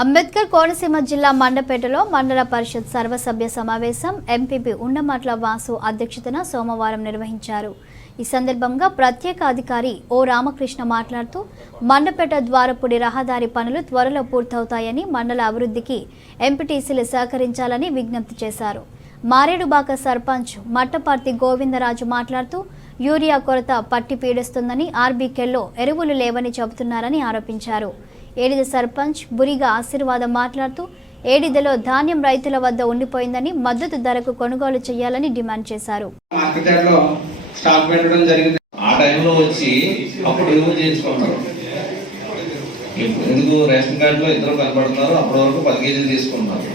అంబేద్కర్ కోనసీమ జిల్లా మండపేటలో మండల పరిషత్ సర్వసభ్య సమావేశం ఎంపీపీ ఉండమాట్ల వాసు అధ్యక్షతన సోమవారం నిర్వహించారు. ఈ సందర్భంగా ప్రత్యేక అధికారి ఓ రామకృష్ణ మాట్లాడుతూ మండపేట ద్వారపుడి రహదారి పనులు త్వరలో పూర్తవుతాయని మండల అభివృద్ధికి ఎంపీటీసీలు సహకరించాలని విజ్ఞప్తి చేశారు. మారేడుబాక సర్పంచ్ మట్టపర్తి గోవిందరాజు మాట్లాడుతూ యూరియా కొరత పట్టి పీడిస్తుందని ఆర్బీకేల్లో ఎరువులు లేవని చెబుతున్నారని ఆరోపించారు. ఏడిద సర్పంచ్ బురిగా ఆశీర్వాదం మాట్లాడుతూ ఏడిదలో ధాన్యం రైతుల వద్ద ఉండిపోయిందని మద్దతు ధరకు కొనుగోలు చేయాలని డిమాండ్ చేశారు ఆ టైంలో వచ్చి అప్పుడు ఎందుకు రేషన్ కార్డులో ఇద్దరు కనపడుతున్నారు అప్పటి వరకు పది కేజీలు తీసుకుంటున్నారు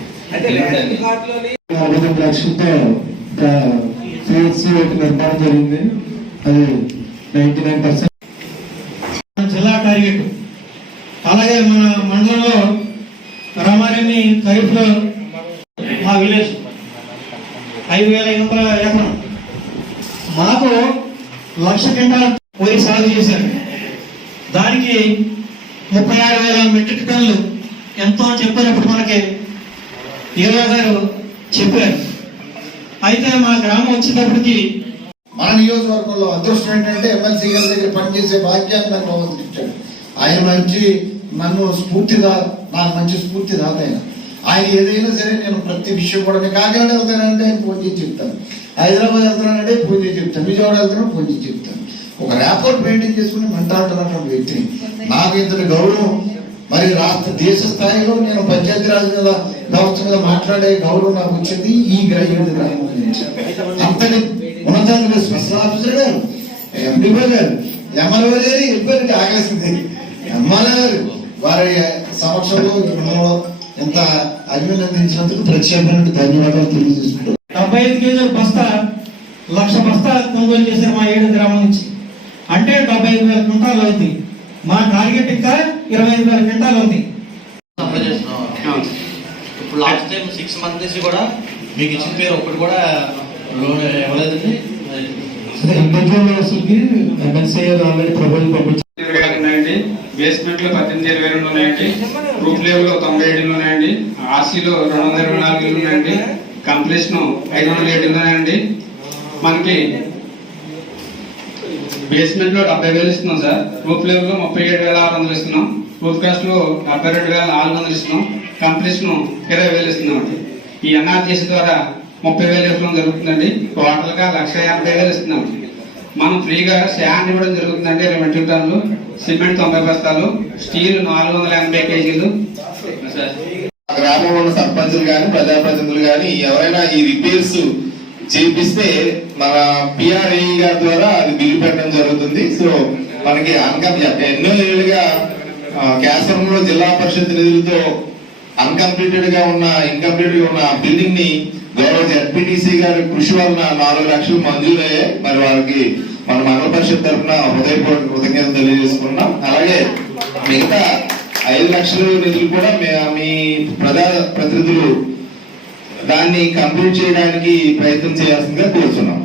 నిర్మాణం జరిగింది అది నైన్టీ నైన్ పర్సెంట్ జిల్లా టార్గెట్ అలాగే మన మండలంలో రామారెడ్డి ఖరీఫ్లో మా విలేజ్ ఐదు వేల ఐదు వందల ఎకరం. మాకు లక్ష క్వింటాల పోయి సాగు చేశారు. దానికి ముప్పై ఆరు వేల మెట్రిక్ టన్నులు ఎంతో చెప్పినప్పుడు మనకి ఈరో గారు చెప్పారు. అయితే మా గ్రామం వచ్చేటప్పటికి మా నియోజకవర్గంలో అదృష్టం ఏంటంటే ఎమ్మెల్సీ గారి దగ్గర పనిచేసే భాగ్యాన్ని నాకు భగవంతుడు ఇచ్చాడు ఆయన మంచి నన్ను స్ఫూర్తిగా నాకు మంచి స్ఫూర్తి రాదు ఆయన. ఆయన ఏదైనా సరే నేను ప్రతి విషయం కూడా నేను కాకినాడ వెళ్తానంటే ఆయన ఫోన్ చేసి చెప్తాను. హైదరాబాద్ వెళ్తానంటే ఫోన్ చేసి చెప్తాను. విజయవాడ వెళ్తాను ఫోన్ చేసి చెప్తాను. ఒక ర్యాపోర్ట్ మెయింటైన్ చేసుకుని మాట్లాడుతున్నటువంటి వ్యక్తిని. నాకు ఇంతటి గౌరవం. మరి రాష్ట్ర దేశ స్థాయిలో నేను పంచాయతీరాజ్ మీద వ్యవస్థ మీద మాట్లాడే గౌరవం నాకు వచ్చింది. ఈ గ్రహీత అంతటి ఉన్నతాధికారి స్పెషల్ ఆఫీసర్ గారు ఎంపీఓ గారు ఎమ్మెల్యే గారు వెళ్ళిపోయారు ఎమ్మెల్యే గారు. వారి సమక్షంలో ఈ గృహంలో ఎంత అభినందించినందుకు ప్రత్యేకమైన ధన్యవాదాలు తెలియజేసుకుంటారు డెబ్బై ఐదు కేజీల బస్తా లక్ష బస్తా కొనుగోలు చేశారు మా ఏడు గ్రామం నుంచి. అంటే డెబ్బై ఐదు వేల క్వింటాలు అవుతాయి. మా టార్గెట్ ఇంకా ఇరవై ఐదు వేల క్వింటాలు చేస్తున్నాం. ఇప్పుడు లాస్ట్ టైం సిక్స్ మంత్ నుంచి కూడా మీకు ఇచ్చిన పేరు ఒకటి కూడా లోన్ ఇవ్వలేదండి. గారు ఆల్రెడీ ప్రపోజల్ పంపించారు. బేస్మెంట్లో బేస్మెంట్లో పద్దెనిమిది ఇరవై రెండు ఉన్నాయండి. గ్రూప్ లెవెల్లో తొంభై ఏడు ఉన్నాయండి. ఆర్సీలో రెండు వందల ఇరవై నాలుగు ఉన్నాయండి. కంప్లీషన్ ఐదు వందల ఏడు ఉన్నాయండి. మనకి బేస్మెంట్లో డెబ్బై వేలు ఇస్తున్నాం సార్. గ్రూప్ లెవెల్లో ముప్పై ఏడు వేల ఆరు వందలు ఇస్తున్నాం. గ్రూప్ కాస్ట్లో డెబ్బై రెండు వేల నాలుగు వందలు ఇస్తున్నాం. కంప్లీషన్ ఇరవై వేలు ఇస్తున్నాం అండి. ఈ ఎన్ఆర్టీసీ ద్వారా ముప్పై వేలు ఇవ్వడం జరుగుతుందండి. టోటల్గా లక్ష యాభై వేలు ఇస్తున్నాం మనం ఫ్రీగా శాండ్ ఇవ్వడం జరుగుతుందండి ఇరవై మెట్రిక్ టన్నులు. సిమెంట్ తొంభై బస్తాలు స్టీల్ నాలుగు వందల ఎనభై కేజీలు. గ్రామంలో ఉన్న సర్పంచులు కానీ ప్రజాప్రతినిధులు కానీ ఎవరైనా ఈ రిపేర్స్ చేపిస్తే మన పిఆర్ఏ గారి ద్వారా అది బిల్లు పెట్టడం జరుగుతుంది. సో మనకి అన్కం ఎన్నో ఏళ్ళుగా కేసరంలో జిల్లా పరిషత్ నిధులతో అన్కంప్లీటెడ్గా ఉన్న ఇన్కంప్లీట్గా ఉన్న బిల్డింగ్ని గౌరవ జడ్పీటీసీ గారి కృషి వలన నాలుగు లక్షలు మంజూరయ్యాయి. మరి వారికి మన మండల పరిషత్ తరఫున హృదయపూర్వక కృతజ్ఞతలు తెలియజేసుకున్నాం అలాగే మిగతా ఐదు లక్షల నిధులు కూడా మీ ప్రజా ప్రతినిధులు దాన్ని కంప్లీట్ చేయడానికి ప్రయత్నం చేయాల్సిందిగా కోరుతున్నాం.